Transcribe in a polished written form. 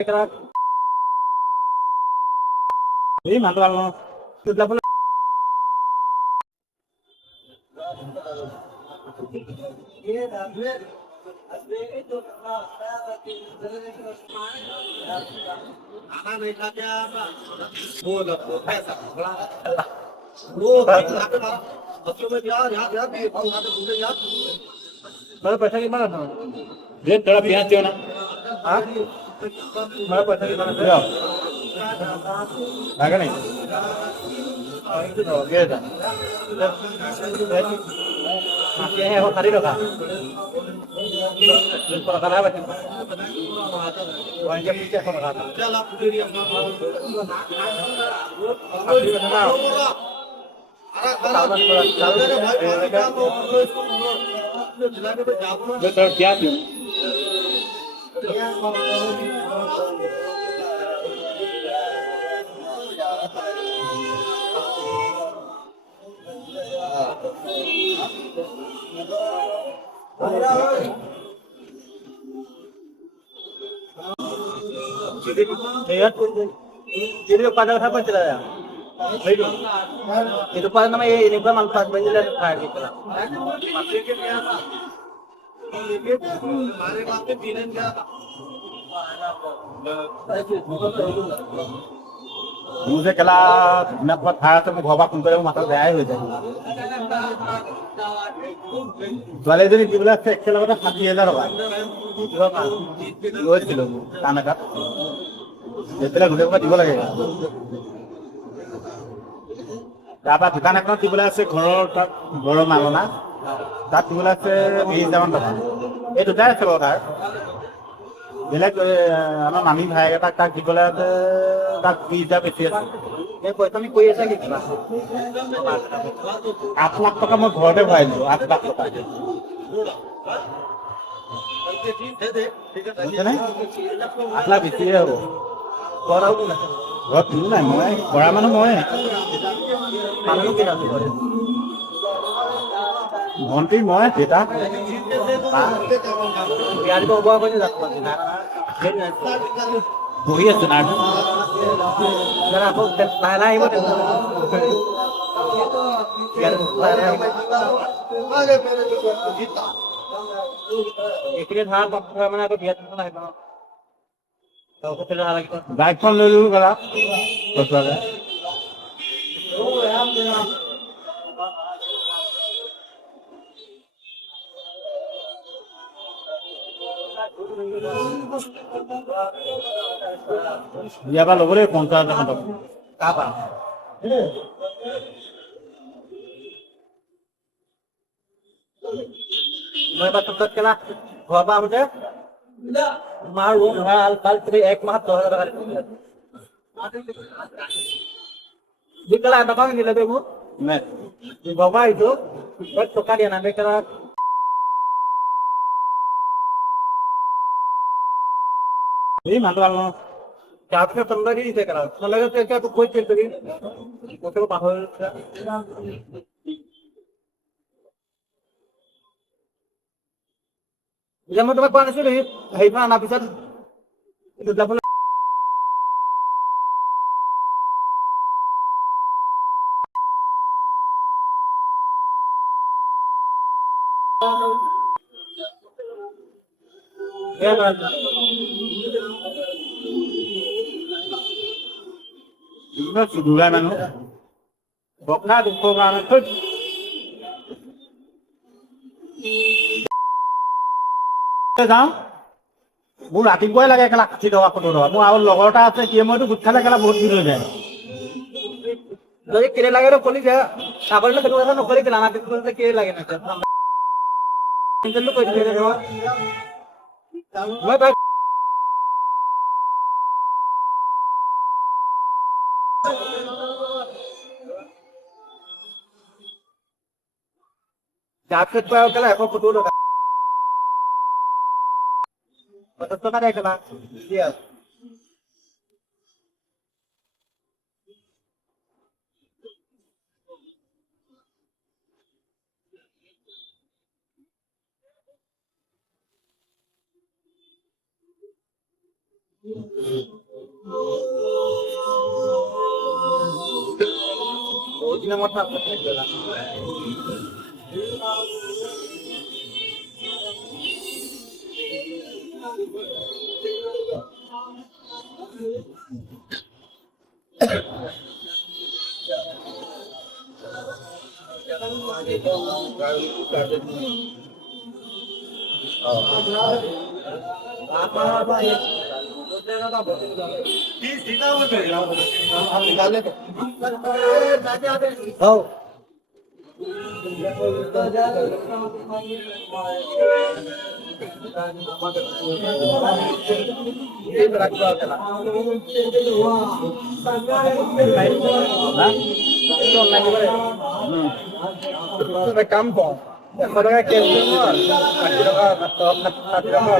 Ini mantu kalau sudah pula. Mana पैसा gimana tuh? Dia थोड़ा प्याज दियो ना. हाँ? mana पैसा gimana? Iya. Agak nih. Oh itu tuh, biasa. Masih है वो खरीदो का. Kalau kana apa sih? Wajib putih kalau kana. Betul क्या क्यों? Jadi pada apa cerita ya? Itu pada nama ini gua manfaat banjir kayak gitu lah. मुझे कला न पर था तो मैं घोबा कुंकरे माथा दयाय हो जाए वाले दिन किबला से एक्सेल वाला 70,000 होगा रोज किलो खाना का इतना घुटे को দিব লাগে তারপর দোকান এখন কিবলা আছে ঘৰৰ তাত বড় মালনা তাত কিবলা আছে 20,000 টাকা এই দুটাই আছে কথা বেলেগ আমাৰ মামী ভাই এটা তাক দিবলৈ আছে তাক 20,000 বেছি আছে এই পইচা আমি কৈ আছে কি 8 লাখ টকা মই ঘৰতে ভৰাইছো 8 লাখ টকা বুজিছেনে 8 লাখ বেছিয়ে হ'ব ঘৰত কোনো নাই মই কৰা মানুহ মই মানুহ কিনা ভণ্টি মই দেতা বিয়াৰ ববা কৰি যাম বহি আছে না যাৰা আকৌ তাইলা আহিব এইখিনি ধাৰ মানে আকৌ বিয়াত আহিব বাইকখন লৈ ললো গলা ইয়াৰ পৰা ল'ব লাগিব 50,000 টকা কাপা মই এবাৰ টকাত কেলা ঘৰৰ পৰা আহোঁতে তোমাৰ ৰুম ভাল ভাল তুমি 1 মাহত 10,000 টকা দি কেলা টকা কিনিলে তই মোক ঘৰৰ পৰা আহিছোঁ টকা দিয়া নাই কেলা ini mantu kalau capek tengah ini saya kira kalau saya aku kuat jadi aku mahal jam itu apa sih ini hari mana bisa itu dapat ya kan nó sụt ra mà nó bọc na được cô vào nó thích যাওঁ মোৰ ৰাতিপুৱাই লাগে একেলা 60 টকা 70 টকা মোৰ আৰু লগৰ এটা আছে কি মইতো গোট খালে একেলা বহুত ভিৰ হৈ যায় যদি কেলে লাগে কলি যে চাবলৈ সেইটো কথা নকৰি কেলা না কিন্তু কেলে লাগে না কিন্তু কৈ দিলে মই ভাই জাকেট পাও কেলা 170 টকা 50 টাকা দেয় কেলা দিয়া বহুত দিনৰ মূৰত মাছ খাইছো। কাম কম 100 টাকা কেছ দিব 80 টাকা 60 টাকা